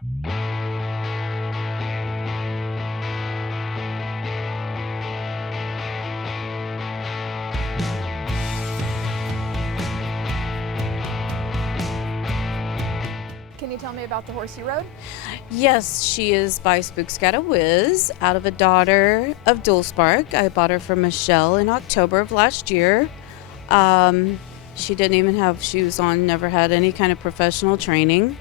Can you tell me about the horse you rode? Yes, she is by Spookskata Wiz, out of a daughter of Dual Spark. I bought her from Michelle in October of last year. She didn't even have shoes on, never had any kind of professional training.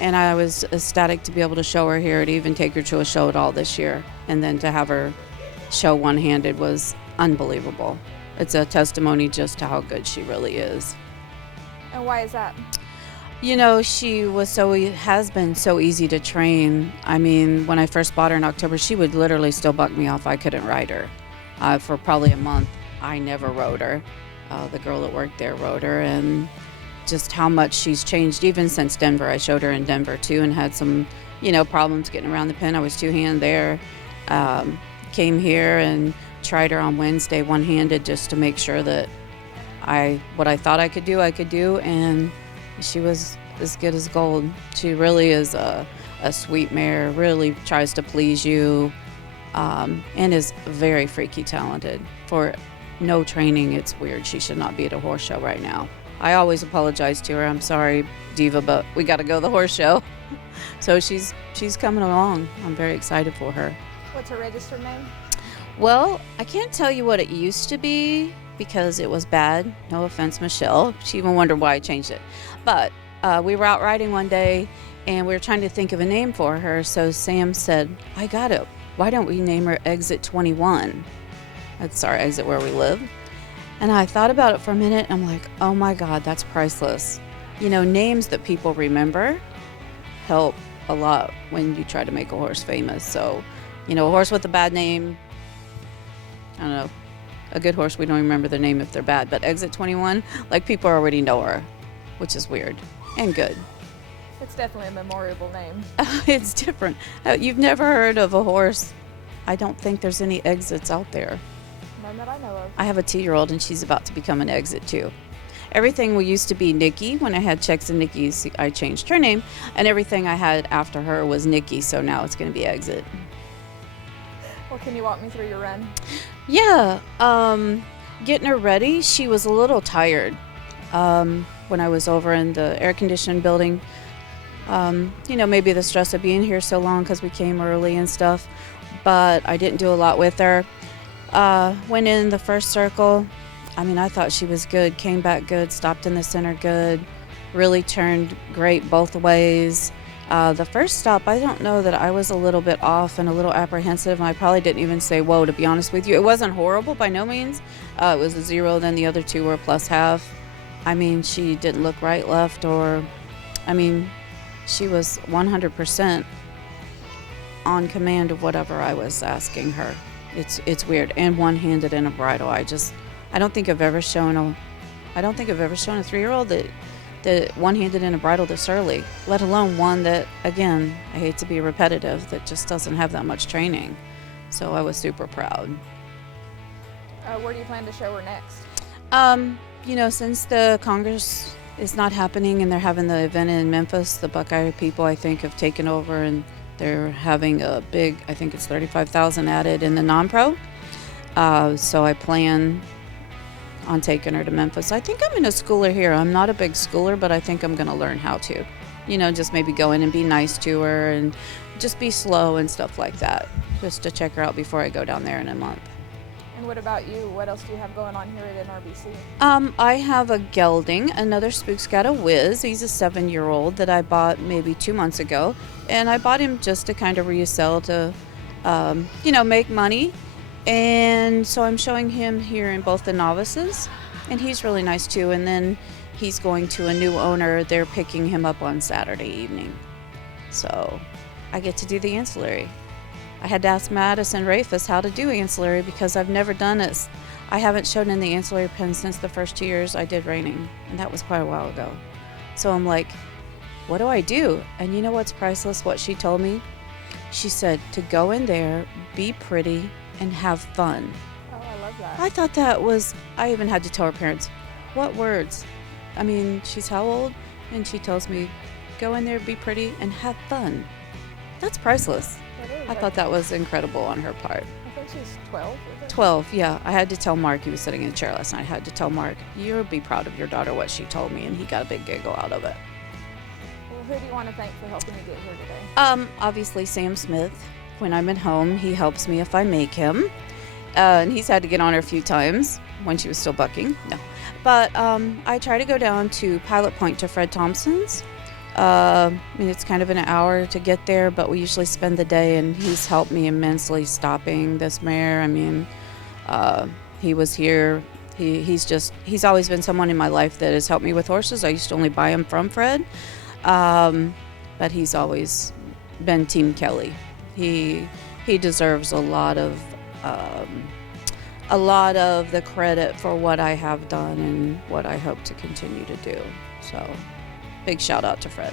And I was ecstatic to be able to show her here, to even take her to a show at all this year. And then to have her show one-handed was unbelievable. It's a testimony just to how good she really is. And why is that? You know, she has been so easy to train. I mean, when I first bought her in October, she would literally still buck me off. I couldn't ride her. For probably a month, I never rode her. The girl that worked there rode her, and just how much she's changed even since Denver. I showed her in Denver too and had some, problems getting around the pen. I was two-hand there. Came here and tried her on Wednesday one-handed just to make sure that what I thought I could do, and she was as good as gold. She really is a sweet mare, really tries to please you, and is very freaky talented. For no training, it's weird. She should not be at a horse show right now. I always apologize to her. I'm sorry, Diva, but we got to go to the horse show. So she's coming along. I'm very excited for her. What's her registered name? Well, I can't tell you what it used to be because it was bad. No offense, Michelle. She even wondered why I changed it. But we were out riding one day, and we were trying to think of a name for her. So Sam said, I got it. Why don't we name her Exit 21? That's our exit where we live. And I thought about it for a minute. And I'm like, oh my God, that's priceless. Names that people remember help a lot when you try to make a horse famous. So, a horse with a bad name, I don't know, a good horse, we don't remember their name if they're bad. But Exit 21, like, people already know her, which is weird and good. It's definitely a memorable name. It's different. You've never heard of a horse. I don't think there's any exits out there. None that I know of. I have a 2-year-old, and she's about to become an exit too. Everything we used to be Nikki. When I had Checks and Nikki's, I changed her name, and everything I had after her was Nikki, so now it's going to be Exit. Well, can you walk me through your run? Yeah, getting her ready, she was a little tired when I was over in the air-conditioned building. Maybe the stress of being here so long because we came early and stuff, but I didn't do a lot with her. Went in the first circle. I thought she was good, came back good, stopped in the center good, really turned great both ways. The first stop, I don't know that I was a little bit off and a little apprehensive, and I probably didn't even say whoa, to be honest with you. It wasn't horrible by no means. It was a 0, then the other 2 were a +1/2. She didn't look right, left, she was 100% on command of whatever I was asking her. It's weird, and one-handed in a bridle. I don't think I've ever shown a 3-year-old that one-handed in a bridle this early, let alone one that, again, I hate to be repetitive, that just doesn't have that much training. So I was super proud. Where do you plan to show her next? Since the Congress is not happening and they're having the event in Memphis, the Buckeye people, I think, have taken over, and they're having a big, I think it's 35,000 added in the non-pro. So I plan on taking her to Memphis. I think I'm going to school her here. I'm not a big schooler, but I think I'm going to learn how to. Just maybe go in and be nice to her and just be slow and stuff like that, just to check her out before I go down there in a month. And what about you? What else do you have going on here at NRBC? I have a gelding, another Spookskata Wiz. He's a 7-year-old that I bought maybe 2 months ago, and I bought him just to kind of resell to, make money. And so I'm showing him here in both the novices, and he's really nice too. And then he's going to a new owner. They're picking him up on Saturday evening. So I get to do the ancillary. I had to ask Madison Rafus how to do ancillary because I've never done it. I haven't shown in the ancillary pen since the first 2 years I did reining, and that was quite a while ago. So I'm like, what do I do? And you know what's priceless? What she told me? She said to go in there, be pretty, and have fun. Oh, I love that. I thought that was, I even had to tell her parents, what words? She's how old? And she tells me go in there, be pretty, and have fun. That's priceless. It is. I thought that was incredible on her part. I think she's 12. Is it? 12, yeah. I had to tell Mark, he was sitting in the chair last night, I had to tell Mark, you'll be proud of your daughter, what she told me, and he got a big giggle out of it. Well, who do you want to thank for helping you get here today? Obviously Sam Smith. When I'm at home, he helps me if I make him. And he's had to get on her a few times when she was still bucking. No. But I try to go down to Pilot Point to Fred Thompson's. I mean, it's kind of an hour to get there, but we usually spend the day, and he's helped me immensely stopping this mare. I mean, he was here. He's always been someone in my life that has helped me with horses. I used to only buy them from Fred. But he's always been Team Kelle. He deserves a lot of the credit for what I have done and what I hope to continue to do. So, big shout out to Fred.